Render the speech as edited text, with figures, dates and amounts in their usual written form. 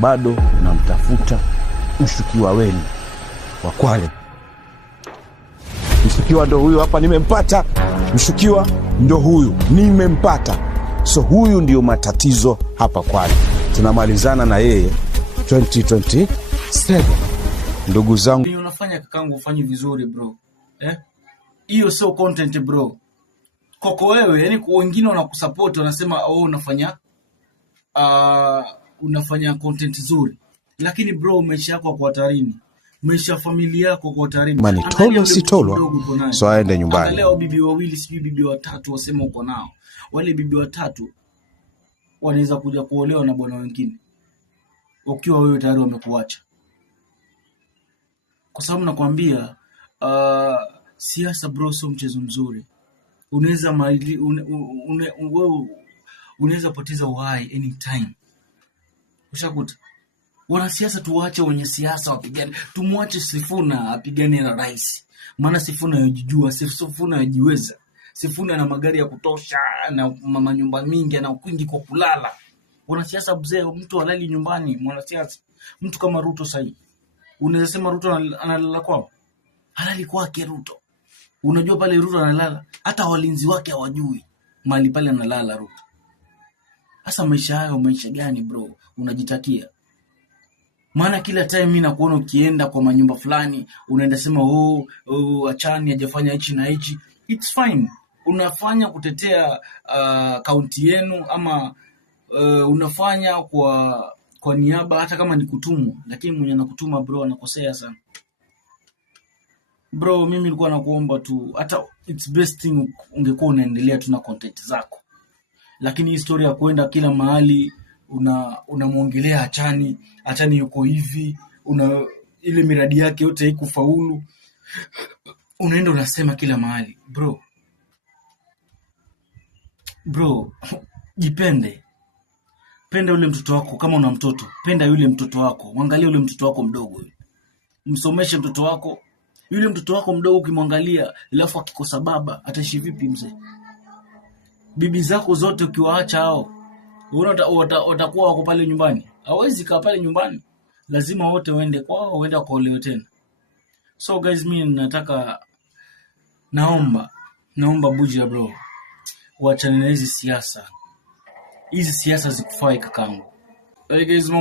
bado namtafuta mshukiwa wenu wa Kwale. Mshukiwa ndo huyu hapa, nimempata. Mshukiwa ndo huyu, nimempata. So huyu ndio matatizo hapa Kwale. Tunamalizana na yeye 2027. Ndugu zangu, ni unafanya kakangu ufanye vizuri bro. Hiyo sio content bro. Koko wewe, yani wengine wanakusupport wanasema unafanya content nzuri. Lakini bro, maisha yako kwa hatarini. Maisha familia yako kwa hatarini. Mani tolo si tolo. So aende nyumbani. Leo bibi wawili, si bibi watatu wasema uko nao. Wale bibi watatu wanaweza kuja kuolewa na bwana wengine, ukiwa wewe tayari wamekuacha. Kwa sababu nakwambia siasa bro sio mchezo mzuri. Unaweza poteza uhai anytime. Ushakuta wanasiasa tuwache wenye siasa wapigane. Tumwache Sifuna apigane na rais. Maana Sifuna yajijua, Sifuna yajiweza. Sifuna na magari ya kutosha na manyumba mingi na kwingi kwa kulala. Wanasiasa mzee, mtu halali nyumbani, mwanasiasa. Mtu kama Ruto sahi. Unaweza sema Ruto analala kwao? Halali kwake Ruto. Unajua pale Ruto analala, hata walinzi wake hawajui mahali pale analala Ruto. Sasa maisha hayo maisha gani bro unajitakia? Maana kila time mimi nakuona ukienda kwa manyumba fulani, unaenda sema achani hajafanya hichi na hichi. It's fine. Unafanya kutetea kaunti yenu ama unafanya kwa niaba, hata kama ni kutumwa, lakini mwenye anakutuma bro anakosea sana. Bro, mimi nilikuwa nakuomba tu, hata it's best thing ungekuwa unaendelea tu na content zako. Lakini historia ya kwenda kila mahali unamuongelea achani yuko hivi, ile miradi yake yote haikufaulu, unaenda unasema kila mahali. Bro, jipende. Penda yule mtoto wako. Kama una mtoto, penda yule mtoto wako. Mwangalie yule mtoto wako mdogo. Msomeshe mtoto wako. Yule mtoto wako mdogo ukimwangalia, alafu akikosa baba, ataishi vipi mzee? Bibi zako zote ukiwaacha hao, watakuwa wako pale nyumbani. Hawezi kaa pale nyumbani. Lazima wote waende kwao, waende kuolewa tena. So guys, mimi naomba Buja bro, waachane na hizi siasa. Hizi siasa zikufai kakangu. Hey guys,